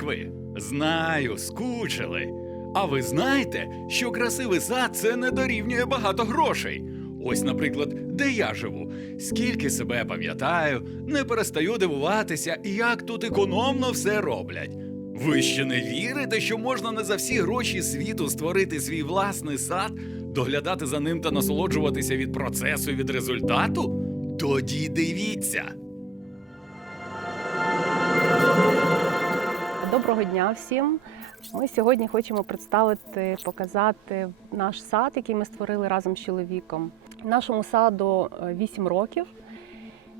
як ви? Знаю, скучили. А ви знаєте, що красивий сад це не дорівнює багато грошей. Ось, наприклад, де я живу. Скільки себе пам'ятаю, не перестаю дивуватися, як тут економно все роблять. Ви ще не вірите, що можна не за всі гроші світу створити свій власний сад, доглядати за ним та насолоджуватися від процесу від результату? Тоді дивіться. Доброго дня всім. Ми сьогодні хочемо представити, показати наш сад, який ми створили разом з чоловіком. Нашому саду 8 років.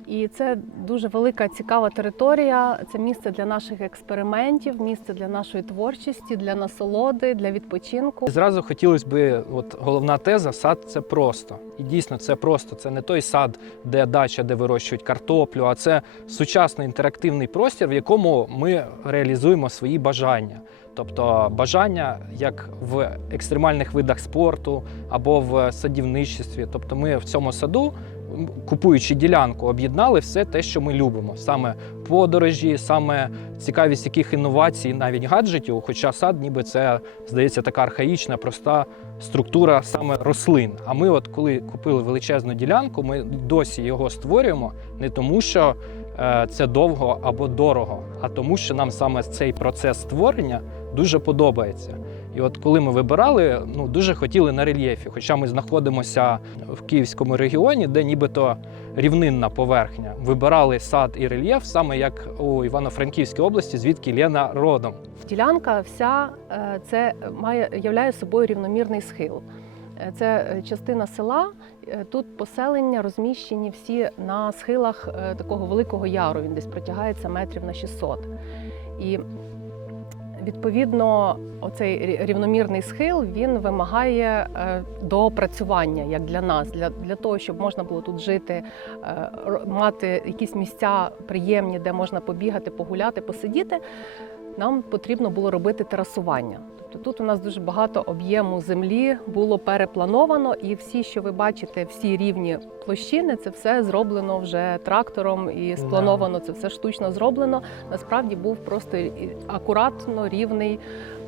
І це дуже велика цікава територія. Це місце для наших експериментів, місце для нашої творчості, для насолоди, для відпочинку. Зразу хотілося б, от головна теза: сад це просто. І дійсно це просто. Це не той сад, де дача, де вирощують картоплю, а це сучасний інтерактивний простір, в якому ми реалізуємо свої бажання. Тобто бажання як в екстремальних видах спорту або в садівничестві. Тобто ми в цьому саду, купуючи ділянку, об'єднали все те, що ми любимо. Саме подорожі, саме цікавість яких інновацій, навіть гаджетів. Хоча сад, ніби це здається така архаїчна, проста структура саме рослин. А ми, от коли купили величезну ділянку, ми досі його створюємо не тому, що е, це довго або дорого, а тому, що нам саме цей процес створення дуже подобається. І от коли ми вибирали, ну дуже хотіли на рельєфі. Хоча ми знаходимося в Київському регіоні, де нібито рівнинна поверхня. Вибирали сад і рельєф саме як у Івано-Франківській області, звідки Лена родом. Ділянка вся е, це має являє собою рівномірний схил. Е, Це е, частина села. Тут поселення розміщені всі на схилах такого великого яру. Він десь протягається метрів на 600. І відповідно, оцей рівномірний схил він вимагає е, доопрацювання як для нас, для, для того, щоб можна було тут жити, е, мати якісь місця приємні, де можна побігати, погуляти, посидіти. Нам потрібно було робити терасування. Тобто тут у нас дуже багато об'єму землі було переплановано, і всі, що ви бачите, всі рівні площини, це все зроблено вже трактором і сплановано. Це все штучно зроблено. Насправді був просто акуратно рівний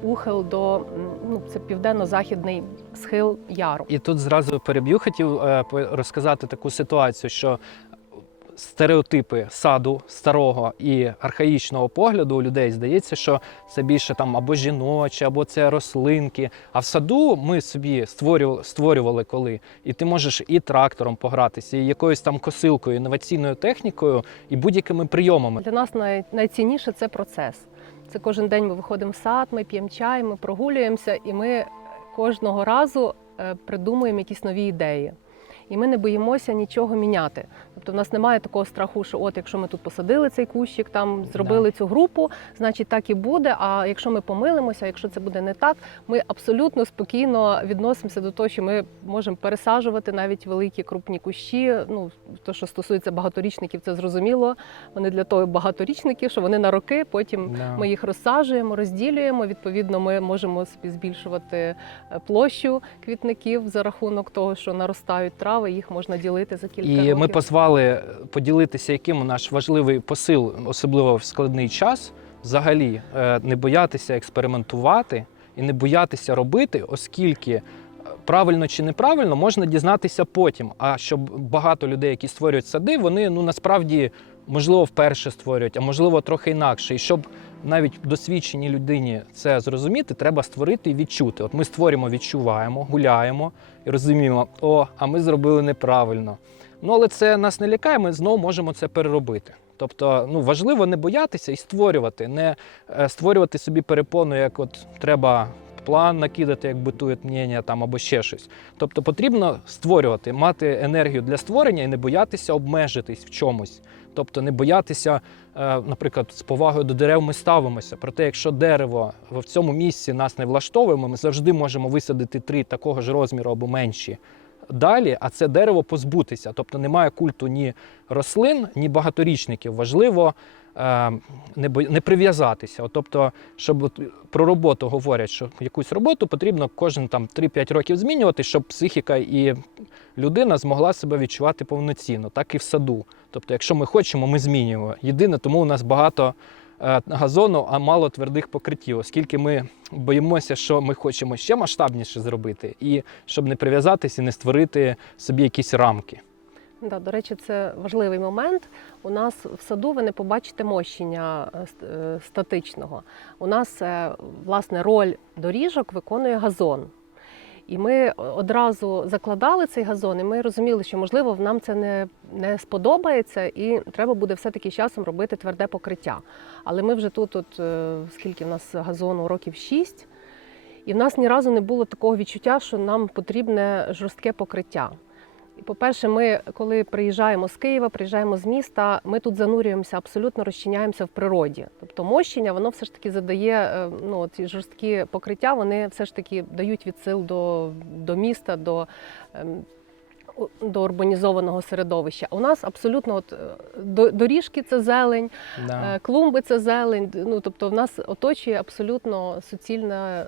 ухил до ну, це південно-західний схил яру. І тут зразу переб'ю, хотів е, розказати таку ситуацію, що стереотипи саду старого і архаїчного погляду у людей здається, що це більше там або жіноче, або це рослинки. А в саду ми собі створювали, створювали коли, і ти можеш і трактором погратися, і якоюсь там косилкою, інноваційною технікою, і будь-якими прийомами. Для нас най- найцінніше це процес. Це кожен день ми виходимо в сад, ми п'ємо чай, ми прогулюємося, і ми кожного разу е, придумуємо якісь нові ідеї. І ми не боїмося нічого міняти. Тобто в нас немає такого страху, що от якщо ми тут посадили цей кущик, там зробили цю групу, значить так і буде. А якщо ми помилимося, якщо це буде не так, ми абсолютно спокійно відносимося до того, що ми можемо пересаджувати навіть великі крупні кущі. Ну то, що стосується багаторічників, це зрозуміло. Вони для того багаторічники, що вони на роки, потім Да. ми їх розсаджуємо, розділюємо. Відповідно, ми можемо собі збільшувати е, площу квітників за рахунок того, що наростають трави, їх можна ділити за кілька І років. ми позвали поділитися, яким наш важливий посил, особливо в складний час, взагалі е, не боятися експериментувати і не боятися робити, оскільки е, правильно чи неправильно можна дізнатися потім. А щоб багато людей, які створюють сади, вони ну насправді можливо вперше створюють, а можливо трохи інакше. І щоб навіть досвідченій людині це зрозуміти, треба створити і відчути. От ми створюємо, відчуваємо, гуляємо і розуміємо, о, а ми зробили неправильно. Ну, але це нас не лякає, ми знову можемо це переробити. Тобто, ну важливо не боятися і створювати, не е, створювати собі перепону, як от треба план накидати, як битують мнення там або ще щось. Тобто потрібно створювати, мати енергію для створення і не боятися обмежитись в чомусь. Тобто не боятися, е, наприклад, з повагою до дерев ми ставимося. Проте, якщо дерево в цьому місці нас не влаштовує, ми завжди можемо висадити три такого ж розміру або менші далі, а це дерево позбутися. Тобто немає культу ні рослин, ні багаторічників. Важливо е, не, прив'язатися. Тобто, щоб про роботу говорять, що якусь роботу потрібно кожен там 3-5 років змінювати, щоб психіка і людина змогла себе відчувати повноцінно, так і в саду. Тобто, якщо ми хочемо, ми змінюємо. Єдине, тому у нас багато газону, а мало твердих покриттів, оскільки ми боїмося, що ми хочемо ще масштабніше зробити, і щоб не прив'язатися і не створити собі якісь рамки. Да, до речі, це важливий момент. У нас в саду ви не побачите мощення е, е, статичного. У нас е, власне роль доріжок виконує газон. І ми одразу закладали цей газон, і ми розуміли, що можливо нам це не, не сподобається, і треба буде все-таки часом робити тверде покриття. Але ми вже тут, от, е, скільки в нас газону, років шість, і в нас ні разу не було такого відчуття, що нам потрібне жорстке покриття. По-перше, ми, коли приїжджаємо з Києва, приїжджаємо з міста, ми тут занурюємося, абсолютно розчиняємося в природі. Тобто мощення, воно все ж таки задає е, ну, ці жорсткі покриття, вони все ж таки дають відсил до, до міста, до, ем, до урбанізованого середовища. У нас абсолютно от, е, доріжки це зелень, Да. Е, Клумби це зелень. Ну тобто, в нас оточує абсолютно суцільна.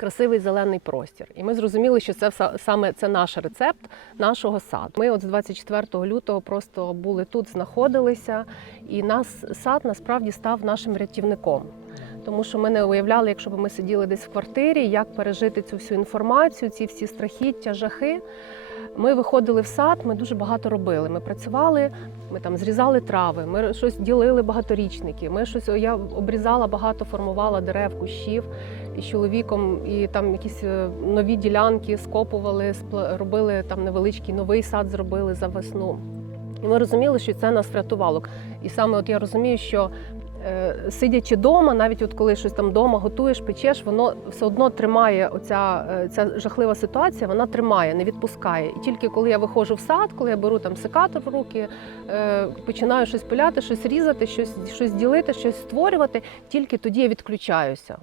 Красивий зелений простір, і ми зрозуміли, що це саме це наш рецепт нашого саду. Ми от з 24 лютого просто були тут, знаходилися, і нас сад насправді став нашим рятівником. Тому що ми не уявляли, якщо б ми сиділи десь в квартирі, як пережити цю всю інформацію, ці всі страхіття, жахи. Ми виходили в сад, ми дуже багато робили. Ми працювали, ми там зрізали трави, ми щось ділили багаторічники. Ми щось я обрізала багато, формувала дерев, кущів із чоловіком, і там якісь е, нові ділянки скопували, робили там невеличкий новий сад, зробили за весну. І ми розуміли, що це нас врятувало. І саме от я розумію, що сидячи вдома, навіть от коли щось там вдома готуєш, печеш, воно все одно тримає оця е, ця жахлива ситуація, вона тримає, не відпускає. І тільки коли я виходжу в сад, коли я беру там секатор в руки, е, починаю щось пиляти, щось різати, щось, щось ділити, щось створювати, тільки тоді я відключаюся.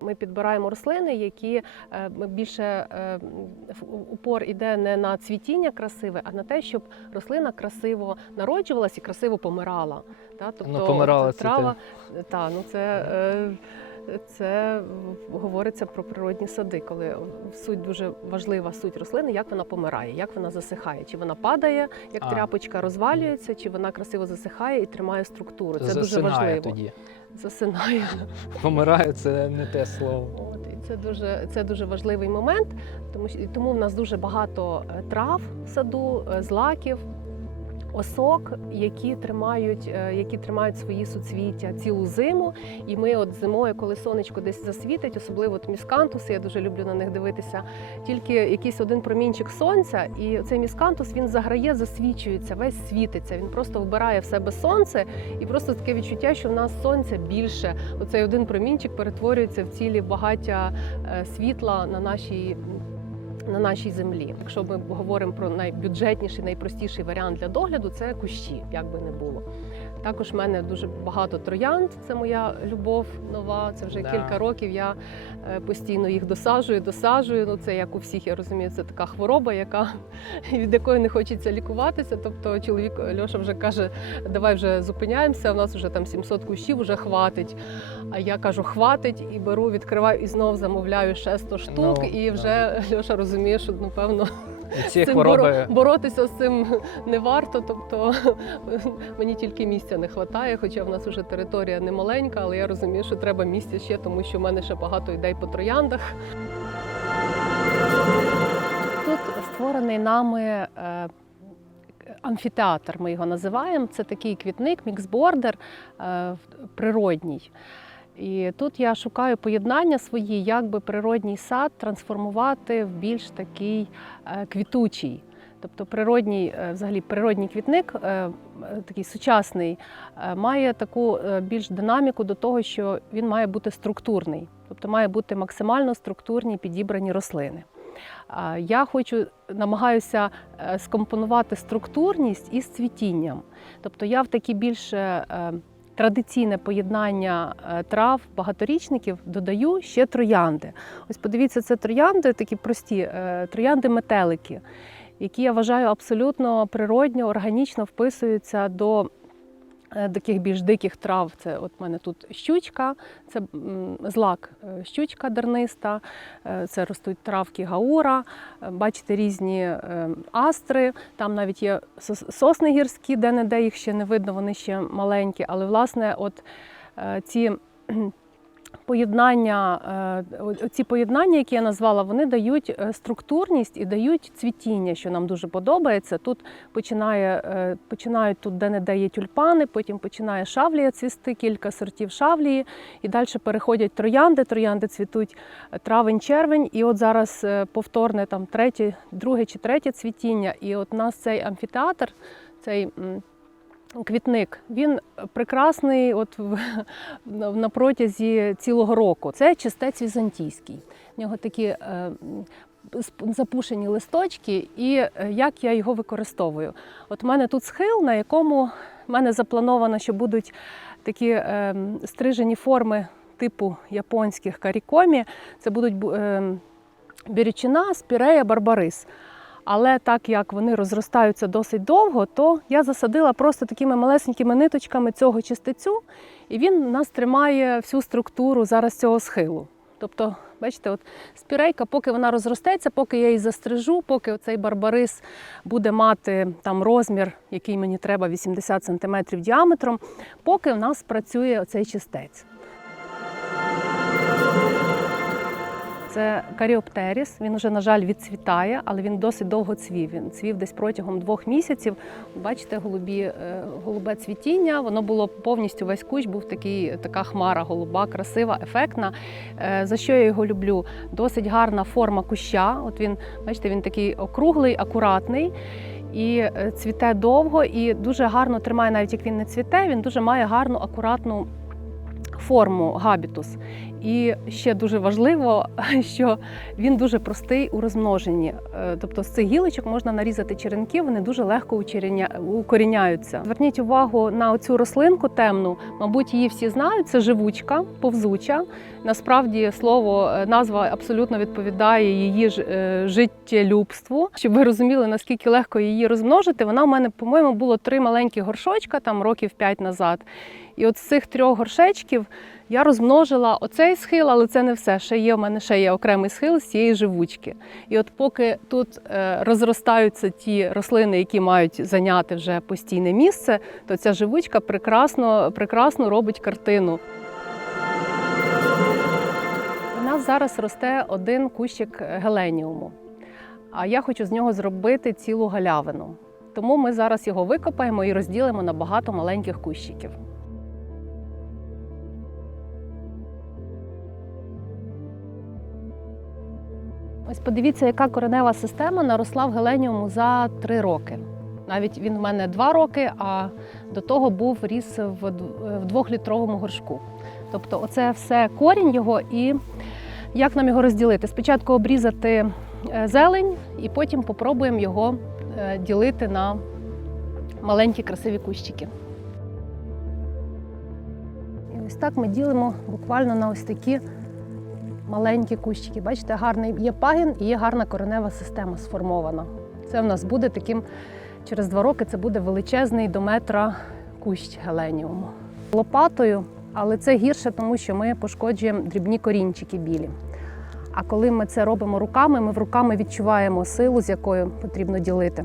Ми підбираємо рослини, які е, більше е, упор іде не на цвітіння красиве, а на те, щоб рослина красиво народжувалась і красиво помирала. Та? Тобто Ну, помирала трава, та, ну це, е, це говориться про природні сади, коли суть дуже важлива суть рослини, як вона помирає, як вона засихає, чи вона падає, як А. тряпочка розвалюється, чи вона красиво засихає і тримає структуру. Це дуже важливо. тоді. Засинає. Помирає це не те слово. От, і це дуже, це дуже важливий момент, тому тому в нас дуже багато е, трав в саду, е, злаків, осок, які тримають, е, які тримають свої суцвіття цілу зиму. І ми от зимою, коли сонечко десь засвітить, особливо от міскантуси, я дуже люблю на них дивитися. Тільки якийсь один промінчик сонця, і цей міскантус він заграє, засвічується, весь світиться. Він просто вбирає в себе сонце, і просто таке відчуття, що в нас сонця більше. Оцей один промінчик перетворюється в цілі багаття е, світла на нашій. На нашій землі, якщо ми говоримо про найбюджетніший, найпростіший варіант для догляду, це кущі, як би не було. Також в мене дуже багато троянд. Це моя любов нова. Це вже Да. кілька років. Я е, постійно їх досаджую, досаджую. Ну це як у всіх, я розумію, це така хвороба, яка від якої не хочеться лікуватися. Тобто, чоловік Льоша вже каже, давай вже зупиняємося. У нас вже там 700 кущів, вже хватить. А я кажу, хватить, і беру, відкриваю і знов замовляю ще 100 штук. Ну, і вже Льоша розуміє, що напевно І ці цим хвороби боротися з цим не варто. Тобто мені тільки місця не вистачає, хоча в нас вже територія не маленька, але я розумію, що треба місця ще, тому що в мене ще багато ідей по трояндах. Тут створений нами. е, Амфітеатр, ми його називаємо. Це такий квітник, міксбордер е, природній. І тут я шукаю поєднання свої, як би природній сад трансформувати в більш такий е, квітучий. Тобто природній, е, взагалі природній квітник, е, такий сучасний, має таку більш динаміку до того, що він має бути структурний, тобто має бути максимально структурні підібрані рослини. Я хочу намагаюся скомпонувати структурність із цвітінням. Тобто я в такі більш е, традиційне поєднання е, трав, багаторічників додаю ще троянди. Ось подивіться, це троянди, такі прості е, троянди-метелики, які я вважаю абсолютно природньо, органічно вписуються до таких більш диких трав. Це от в мене тут щучка, це злак е, щучка дерниста, е, це ростуть травки гаура, е, бачите різні е, астри. Там навіть є сосни гірські, де не де їх ще не видно, вони ще маленькі. Але власне, от е, ці поєднання, е, ці поєднання, які я назвала, вони дають е, структурність і дають цвітіння, що нам дуже подобається. Тут починає, е, починають тут де-не-де тюльпани, потім починає шавлія цвісти, кілька сортів шавлії, і далі переходять троянди. Троянди цвітуть травень-червень, і от зараз повторне там третє, друге чи третє цвітіння. І от у нас цей амфітеатр, цей. Квітник він прекрасний, от на протязі цілого року. Це чистець візантійський. В нього такі е, запушені листочки, і е, як я його використовую. От в мене тут схил, на якому в мене заплановано, що будуть такі е, стрижені форми типу японських карікомі. Це будуть бірючина, спірея, барбарис. Але так як вони розростаються досить довго, то я засадила просто такими малесенькими ниточками цього чистецю, і він нас тримає всю структуру зараз цього схилу. Тобто, бачите, от спірейка, поки вона розростеться, поки я її застрижу, поки цей барбарис буде мати там розмір, який мені треба, 80 см діаметром, поки в нас працює оцей чистець. Це каріоптеріс. Він вже, на жаль, відцвітає, але він досить довго цвів. Він цвів десь протягом двох місяців. Бачите, голубі, е, голубе цвітіння. Воно було повністю весь кущ, був такий, така хмара голуба, красива, ефектна. Е, За що я його люблю? Досить гарна форма куща. От він, бачите, він такий округлий, акуратний. І е, цвіте довго, і дуже гарно тримає, навіть як він не цвіте, він дуже має гарну, акуратну форму габітус. І ще дуже важливо, що він дуже простий у розмноженні. Е, Тобто з цих гілочок можна нарізати черенки, вони дуже легко укоріняються. Зверніть увагу на цю рослинку темну. Мабуть, її всі знають. Це живучка, повзуча. Насправді слово е, назва абсолютно відповідає її е, життєлюбству. Щоб ви розуміли, наскільки легко її розмножити. Вона в мене, по-моєму, було три маленькі горшочка там років п'ять назад. І от з цих трьох горшечків я розмножила оцей схил, але це не все. Ще є у мене ще є окремий схил з цієї живучки. І от поки тут е, розростаються ті рослини, які мають зайняти вже постійне місце, то ця живучка прекрасно, прекрасно робить картину. У нас зараз росте один кущик геленіуму, а я хочу з нього зробити цілу галявину. Тому ми зараз його викопаємо і розділимо на багато маленьких кущиків. Ось подивіться, яка коренева система наросла в геленіуму за три роки. Навіть він в мене два роки, а до того був ріс в двохлітровому горшку. Тобто, оце все корінь його, і як нам його розділити? Спочатку обрізати е, зелень, і потім попробуємо його е, ділити на маленькі красиві кущики. І ось так ми ділимо буквально на ось такі маленькі кущики. Бачите, гарний є пагін і є гарна коренева система сформована. Це в нас буде таким через два роки це буде величезний до метра кущ геленіуму. Лопатою, але це гірше, тому що ми пошкоджуємо дрібні корінчики білі. А коли ми це робимо руками, ми в руками відчуваємо силу, з якою потрібно ділити.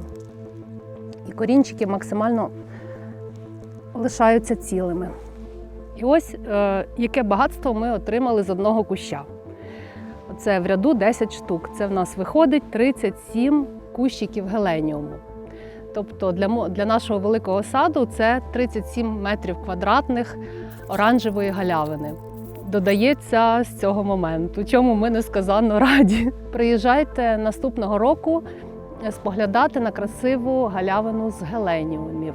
І корінчики максимально лишаються цілими. І ось е, яке багатство ми отримали з одного куща. Це в ряду 10 штук. Це в нас виходить 37 кущиків геленіуму. Тобто для, для нашого великого саду це 37 метрів квадратних оранжевої галявини. Додається з цього моменту, чому ми несказанно раді. Приїжджайте наступного року е, споглядати на красиву галявину з геленіумів.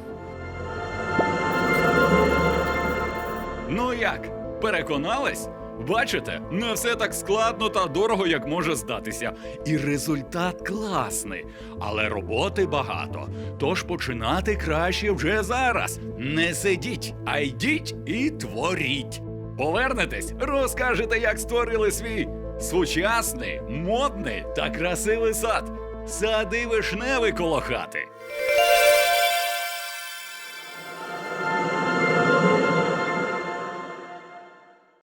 Ну як, переконались? Бачите, не все так складно та дорого, як може здатися. І результат класний. Але роботи багато. Тож починати краще вже зараз. Не сидіть, а йдіть і творіть. Повернетесь, розкажете, як створили свій сучасний, модний та красивий сад. Сади вишневий коло хати.